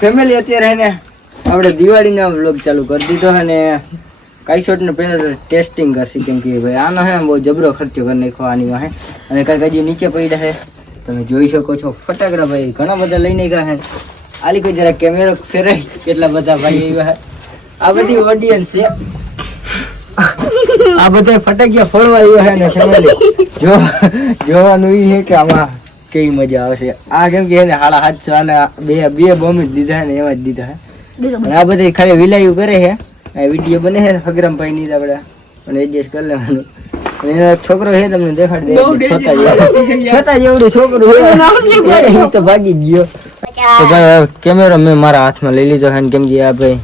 Family અત્યારે ને આપણે દિવાળીનો વ્લોગ ચાલુ કરી દીધો અને કાઈ શોટ ને પહેલા ટેસ્ટિંગ કરશી કેમ કે ભાઈ આનો હે બહુ જબરો ખર્ચો કરી નાખ્યો આની વાહે અને કઈ હજી નીચે પડ્યા છે તમે જોઈ શકો છો ફટાકડા ભાઈ ઘણા બધા લઈને ગયા છે આલી કોઈ જરા કેમેરો ફેરાય કેટલા બધા ભાઈ આવ્યા આ બધી ઓડિયન્સ છે આ બધા ફટાકિયા ફોડવા આવ્યા છે ને ફેમિલી જોવાનું એ છે કે આમાં કેવી મજા આવશે આ કેમ કે એને 750 અને બે બોમ્બ જ દીધા ને એવા જ દીધા અને આ બધા ખાલી વિલાયું કરે છે આ વિડીયો બને છે હગરામભાઈ ની આપણે અને એડજસ્ટ કરી લેવાનું અને એનો છોકરો છે તમને દેખાડી દે છોટા જેવડું છોકરું છે તો ભાગી ગયો તો ભાઈ કેમેરો મેં મારા હાથમાં લઈ લીધો છે કેમ કે આ ભાઈ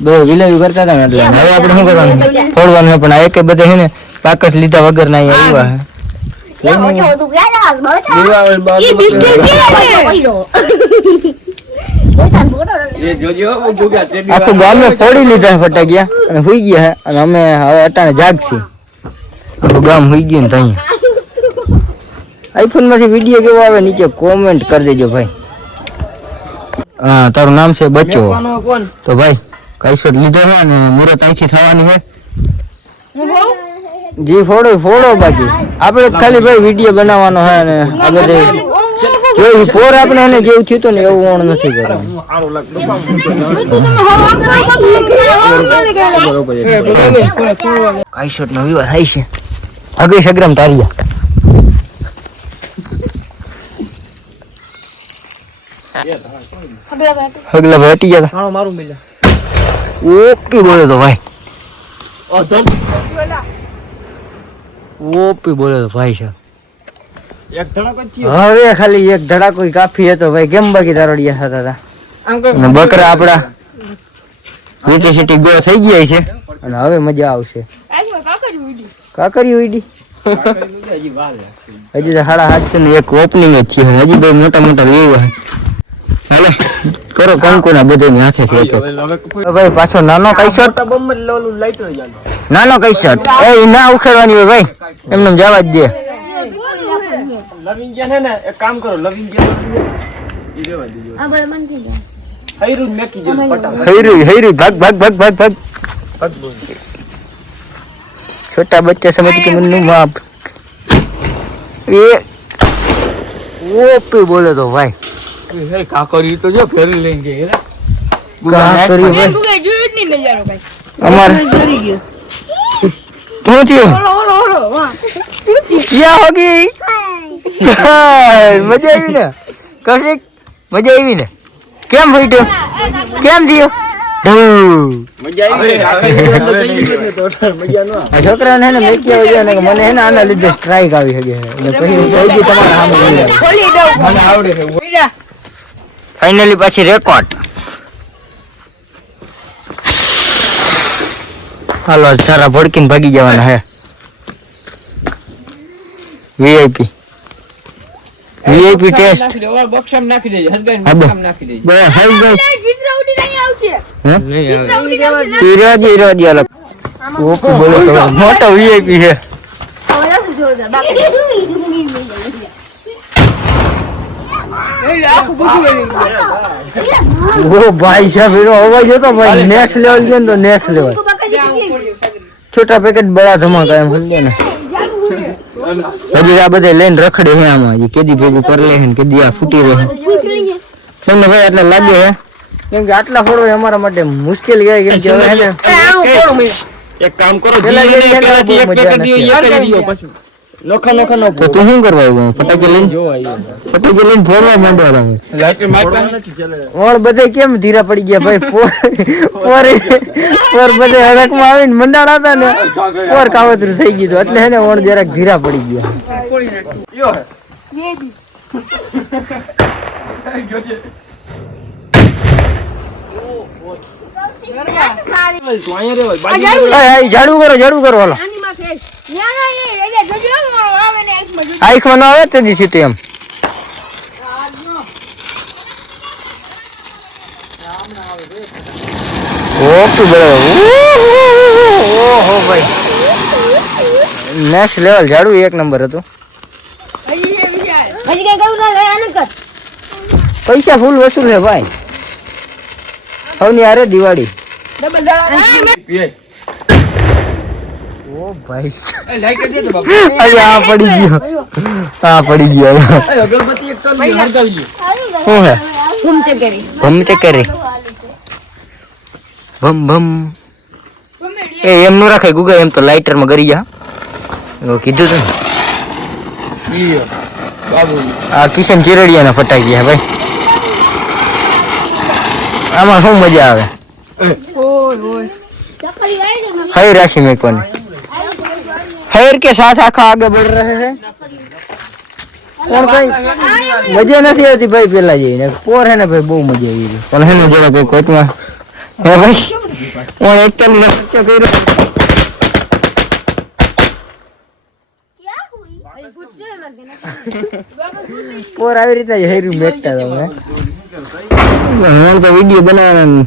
બે વિલાયું કરતા હતા એટલે હવે આપણે શું કરવાનું ફોડવાનું પણ આ એક બધે છે ને પાકસ લીધા વગર ના આવ્યા આખું ગામે ફોડી લીધા ફટાકિયા અને હુઈ ગયા અને અમે હવે અટાણે જાગશી આખું ગામ હુઈ ગયું ને ત્યાં આઈફોન માંથી વિડીયો કેવો આવે નીચે કોમેન્ટ કરી દેજો ભાઈ હા તારું નામ છે બચ્ચો તો ભાઈ કઈ શોટ લીધો છે અને મુરત અહીંથી થવાની છે જી ફોડો બાકી આપણે ખાલી ભાઈ વિડીયો બનાવવાનો છે અને આ બધે જોઈ પોર આપણે એને જેવું થયું હતું ને એવું ઓણ નથી કરવાનું કઈ શોટ નો વિવાદ થાય છે અગઈ સગ્રામ તારિયા હગલા ભાઈ હટી ગયા હતા મારું મિલ્યા ઓકે બોલે તો ભાઈ ઓપી બોલે તો ભાઈ છે એક ધડાકો થયો હવે ખાલી એક ધડાકો કાફી હતો ભાઈ કેમ બાકી દારોડિયા થતા હતા બકરા આપડા યુનિવર્સિટી ગો થઈ ગયા છે અને હવે મજા આવશે કાકરી ઉડી હજી તો 750 ની એક ઓપનિંગ જ છે હજી બે મોટા લેવા હાલો કરો કંકુના બધાની હાથે છે ભાઈ પાછો નાનો કઈ શોટ નાનો કઈ શોટ એ ના ઉખેડવાની હોય ભાઈ એમને જવા જ દે લવિંગિયા છે ને એક કામ કરો લવિંગિયા ઈ દેવા દીજો આ બોલ મન થઈ ગયા હૈરું મેકી દે પટા હૈરું ભાગ छोटा बच्चा समझ के मन बाप ये वो पे बोले तो भाई हे काकरी तो जो फेर लेंगे काकरी भाई बुगे जुट नहीं नजारो भाई हमार डरी गयो पहुंची ओलो वाह क्या होगी मजा आई ने कौशिक मजा आई ने केम फईटो केम थयो મજા નો છોકરા ને મેકિયા હોય ને મને હે ને આના લીધે સ્ટ્રાઇક આવી શકે અને પછી હું કહી દઉં તમારા સામે ખોલી દઉં મને આવડે છે ફાઇનલી પછી રેકોર્ડ હાલો સારા ભડકીને ભાગી જવાના હે વીઆઈપી ટેસ્ટ બોક્સમ નાખી દેજો હરગાઈ બોક્સમ નાખી દેજો બસ હાઈ ગઈ વિતરા ઉડી નહીં આવશે હીરાજી અલગ ઓપો બોલો તો મોટો વીઆઈપી છે ઓ ભાઈ સાહેબ એનો અવાજ હતો ભાઈ નેક્સ્ટ લેવલ ગયો તો નેક્સ્ટ લેવલ છોટા પેકેટ બડા ધમાકા એમ સમજે ને હજી આ બધા લઈને રખડે છે આમાં કેદી ભેગું કરી લે છે કેદી આ ફૂટી રહે તમને ભાઈ આટલા લાગે છે કેમ કે આટલા ફોડો અમારા માટે મુશ્કેલ ગયા કેમ કે હવે ને એક કામ કરો પેલાથી એક પેકેટ દિયો પછી નોખા નો તો તું શું કરવા આવ્યો ફટાકે લઈને ફોડવા માંડવા લાઈટ મારતા નથી ચાલે ઓળ બધે કેમ ધીરા પડી ગયા ભાઈ પોર બધે હડકમાં આવીને મંડાણા હતા ને પોર કાવતરું થઈ ગયું એટલે હે ને ઓળ જરાક ધીરા પડી ગયા યો ઝાડુ કરો હાલો આંખમાં ના આવે તે દિવસે એમ ઓકે ઓહો ભાઈ નેક્સ્ટ લેવલ ઝાડુ એક નંબર હતું હજી કઈ કહું ના આને કર પૈસા ફૂલ વસૂલ છે ભાઈ હવની હારે દિવાળી ડબલ દાડા ઓ ભાઈ એ લાઈટ દે તો બાપુ અરે આ પડી ગયો એ અગરબત્તી એક તો હરગાવજો શું હે ઘૂમતે કરી ભમ તે કરે ભમ એ એમ નો રાખે ગુગા એમ તો લાઇટર માં ગરી જા એવું કીધું તું ને. ઈ બાબુ આ કિશન ચીરડિયાના ફટાકિયા ભાઈ આમાં શું મજા આવે ચકલી આવી છે હૈ રાશि મેકવાની હૈર કે સાથ આખા આગે बढ़ रहे हैं और भाई મજા નથી આવતી ભાઈ પેલા જઈને પોર હે ને ભાઈ બહુ મજા આવી રહી પણ હે ને જોડે કોઈ કોચમાં હે ભાઈ ઓણ એક તો નચો કર્યો પોર આવી રીતના જ હેરું મેકતા તમે હું તો વિડિયો બનાવવાનો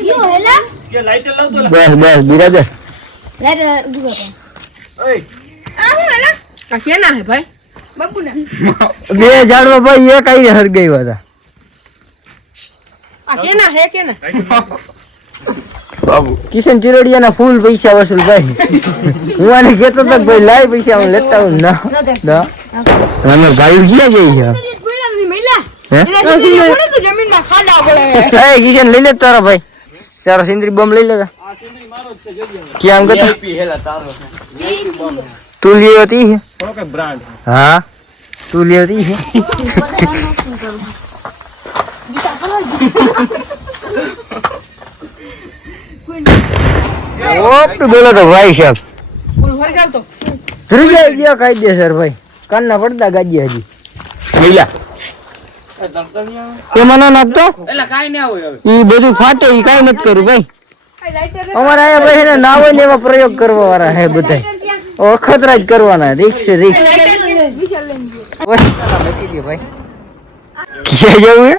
ક્યો હેલા કે લાઈટ લાવ તો બસ બિરાદર લાઈટ ગુગા ઓય આ હું હેલા આ કેના હે ભાઈ બાપુ ના બે ઝાડવા ભાઈ એક આઈને હરગાવ્યા હતા આ કેના હે કેના બાબુ કિશન ચિરોડિયાના ફૂલ પૈસા વસૂલ ભાઈ હું આને કહેતો તો ભાઈ લાય પૈસા હું લેતા હું ના અમે ભાઈ ક્યાં જઈ છે બોલા ની મહિલા હે તો જમીન માં ખાડા પડે એ કિશન લઈ લે તારા ભાઈ તારો સિંદરી બોમ્બ લઈ લેવા આ સિંદરી મારો જ છે જોજો ક્યાં આમ કરતો VIP હેલા તારો તું લી હતી છે થોડો કે બ્રાન્ડ હા તું લી હતી છે ઓપ બોલો તો ભાઈ સાહેબ બોલ હરગાવ તો ધ્રુજાઈ ગયો કાયદેસર ભાઈ કાનના પડદા ગાજ્યા હજી લીલા એ દર્દનિયા એ મને નાખતો એલા કાઈ ના હોય હવે ઈ બધું ફાટે ઈ કાઈ નથી કરું ભાઈ આ લાઈટર અમારા આયા ભાઈ ને નાવે ને એવા પ્રયોગ કરવા વાળા હે બધા અખતરા જ કરવાના રિક્સ વિશાલ લઈને મૂકી દે ભાઈ ક્યાં જવું હે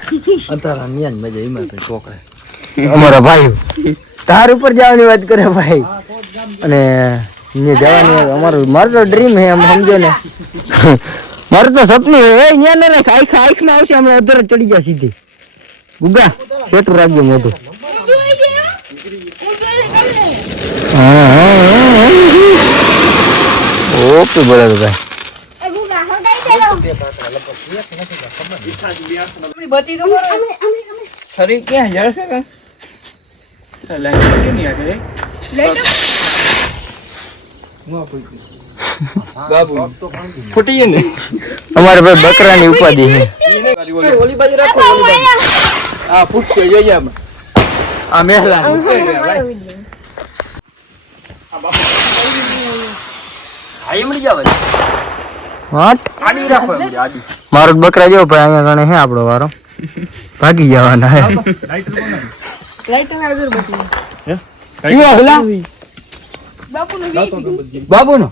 અત્યારે નિયાન મજા એમાં તો છોકરા અમારા ભાઈઓ તાર ઉપર જવાની વાત કરે ભાઈ અને ને જવાની મારું તો ડ્રીમ હે આમ સમજો ને મારું તો સપનું હે એ ન્યા ને આઈખ ના આવશે હમણાં અધર ચડી જાય સીધી ગુગા સેટું રાખજો મોઢું ઓકે બરાબર ભાઈ એ ગુગા હરગાઈ દેલો બતી તો શરીર ક્યાં જશે કે લાઈટ કે નહીં આગળ બાબુ ફૂટી ગઈ ને અમારે ભાઈ બકરાની ઉપાધિ છે ઓલી બાજુ રાખો ઓલી બાજુ આ ફૂટશે જોઈએ આ મહેલા આઈ મળી જાવ હટ આડી રાખો આડી મારો બકરા જેવો ભાઈ અહીંયા ગણે હે આપણો વારો ભાગી જવાના હે લાઈટર અગરબત્તી કયો હલા બાપુ નું બાબુ નો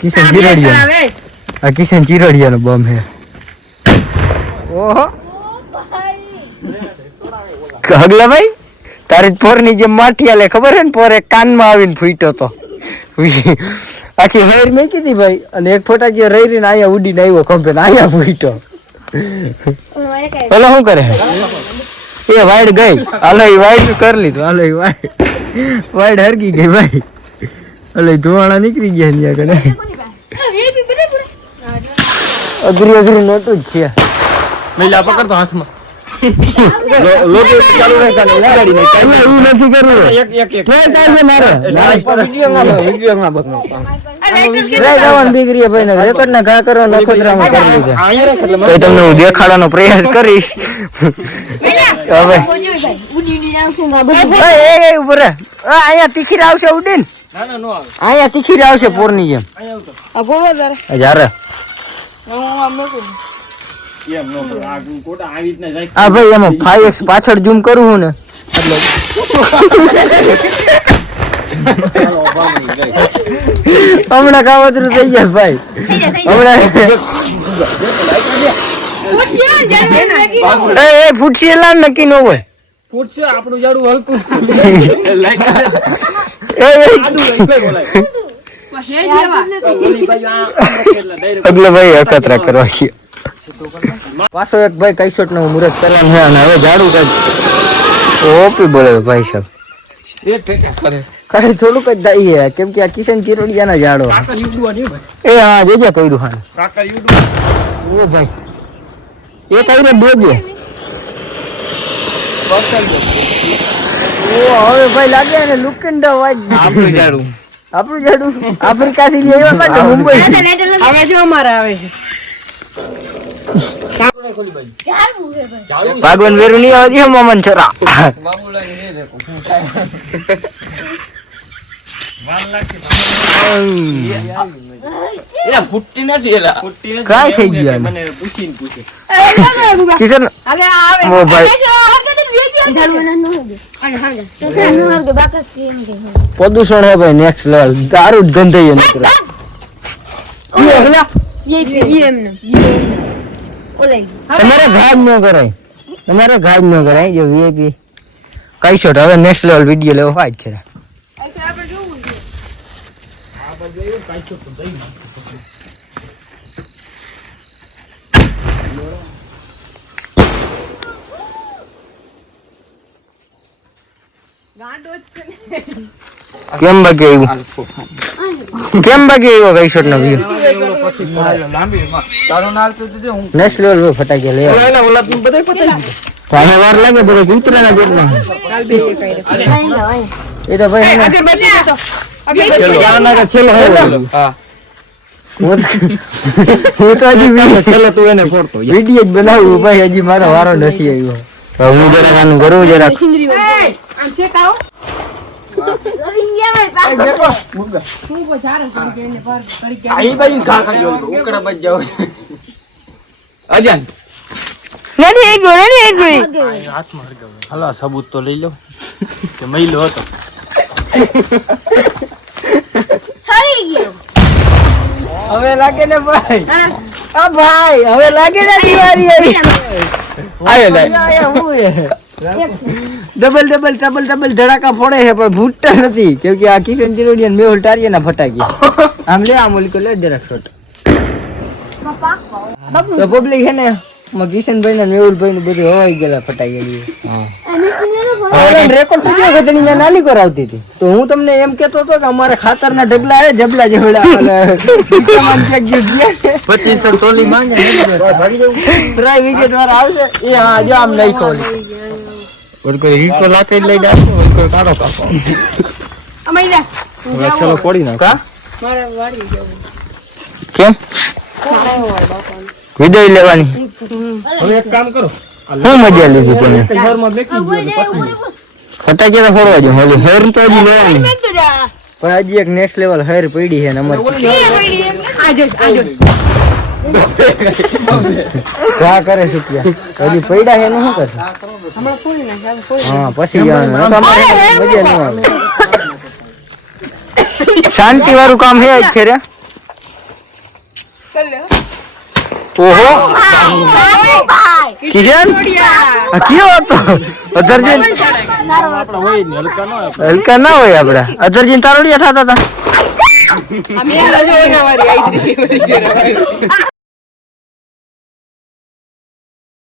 કિશન ચીરડિયા આવે આ કિશન ચીરડિયાનો બમ હે ઓહો હગલા ભાઈ તારી પોરની જેમ માઠી આલે ખબર હે ને પોરે કાનમાં આવીને ફૂટ્યો તો આખી વેર મેં કીધી ભાઈ અને એક ફોટાકીઓ રહી રહીને અહીંયા ઉડીને આવ્યો ખંભે ને અહીંયા ફૂટ્યો પેલા શું કરે એ વાઈડ ગઈ હાલો એ વાઈડ કરી લીધું હાલો એ વાઈડ હરગી ગઈ ભાઈ હાલો ધુવાણા નીકળી ગયા ત્યાં કને અઘરું નહોતું જ છે મહિલા પકડતો હાથમાં લોકો ચાલુ રાખતા ને ઉગાડી નાખતા એવું નથી કરવું એક એક એક ટ્રાય કરશે મારે વિડિયોમાં બકનો ટ્રાય કરવાનું દીકરીએ ભાઈ ને રેકોર્ડ ના ઘા કરવા નખોતરામાં કરી દીધા અહીંયા રાખ એટલે તો તમને હું દેખાડવાનો પ્રયાસ કરીશ હવે એ ઉપર અહીંયા તીખી આવશે ઉડીન ના ના નો આવે અહીંયા તીખી આવશે પોરની જેમ અહીંયા આવતો આ બોલો જરા જારે હું આમ મેકું એમ નો આ કોટા આવી રીતના જાય આ ભાઈ એમાં 5x પાછળ ઝૂમ કરું હું ને હમણાં કાવતરું થઈ જાય ભાઈ હમણાં એ ફૂટશે લાલ નક્કી ન હોય પૂછ આપણું જાડું હલકું એ આડું એટલે બોલાય બસ હે જેવા ઓલી બાજુ આમ એટલે direct એટલે ભાઈ અકતરા કરવા ગયો પાછો એક ભાઈ કઈસોટ નો મુહૂર્ત પેલા છે અને હવે ઝાડુ કાઢ ઓપી બોલે ભાઈ સાહેબ એક ટેકા કરે ખરે થોડુંક જ થાય કેમ કે આ કિશન ચિરોડિયાના ઝાડો કાકર યુડવા નહીં ભાઈ એ હા જોજે કર્યું હા કાકર યુડવા ઓ ભાઈ એ તાઈને બોજે ઓ હવે ભાઈ લાગે ને લુકિંડા વાઈટ આપણું જાડું આપણું ઝાડુ આફ્રિકાથી લઈ આવ્યા હતા ને મુંબઈ હવે જો અમારે આવે છે ભાગવાન વેરું નહીં આવે દે મામન છોરા એલા ફૂટી નથી એલા કાંઈ થઈ ગયું આને? મને પૂછીને પૂછે કિશન અરે આવે ઓ ભાઈ પ્રદૂષણ હે ભાઈ નેક્સ્ટ લેવલ દારૂ જ ગંધાઈ નીકળે તમારે ઘાજ ન કરાય તમારે ઘાજ ન કરાય જો વીઆઈપી કઈ શોટ હવે નેક્સ્ટ લેવલ વિડિયો લેવો હોય છે કેમ બાકી આવ્યું કેમ બાકી આવ્યો કઈ શોટ નો વિડિયો નેક્સ્ટ લેવલ ફટાકે લે ઓલા બધા પતાઈ તારે વાર લાગે બરો ઉતરાના જેટલા એ તો ભાઈ હે ને છેલ્લો હા હું તો હજી છેલ્લો તું એને ફોડતો વિડિયો જ બનાવું ભાઈ હજી મારો વારો નથી આવ્યો તો હું જરાક આનું કરું જરાક આમ છે કાઓ હું કો સારો છે એને પર કરી કે આઈ બાઈ ઘા કરી ઉકડા બચ જાવ અજાન હાલો સબૂત તો લઈ લો કે મહિલો હતો હવે લાગે ને ભાઈ આ ભાઈ હવે લાગે ને દિવાળી આવી આયો લે ડબલ ડબલ ડબલ ડબલ ધડાકા ફોડે છે પણ ભૂટતા નથી કેમ કે આ કિશન ચિરોડિયન મેહુલ ટારિયાના ફટાકી આમ લે આમ ઓલી લે જરાક શોટ તો પબ્લિક છે ને કિશનભાઈ ને મેહુલભાઈ નું બધું હવાઈ ગયેલા ફટાકી રેકોર્ડ થઈ ગયો ઘણી ત્યાં નાલી કરાવતી હતી તો હું તમને એમ કેતો હતો કે અમારે ખાતરના ઢગલા હે જબલા જેવડા 25 તોલી માંગે 3 વિકેટ વાર આવશે એ હા જો આમ નહીં ખોલી ઓર કોઈ રીકો લાકે લઈ જાય ઓર કોઈ કાઢો કાપો અમાઈલા ચલો પડી ના કા મારે વાડી જવું કેમ વિદાય લેવાની હવે એક કામ કરો શું મજા લીધી તમે ઘરમાં બેકી ગયો ફટાકિયા તો ફોડવા જો હોલી હેર તો હજી લેવાની મેં તો જા પણ હજી એક નેક્સ્ટ લેવલ હેર પડી છે ને અમારી આજો કા કરે સુટિયા હજી પડ્યા છે એનું શું કરશે હમણાં ફોડી નાખ હા પછી જવાનું તમારે મજા ન આવે શાંતિ વાળું કામ છે જ છે રે ઓહો કિશન આ કયો હતો અધરજીન હલકા ના હોય આપડા અધરજીન તારોડિયા થતા હતા અમે રાજો એના વારી આવી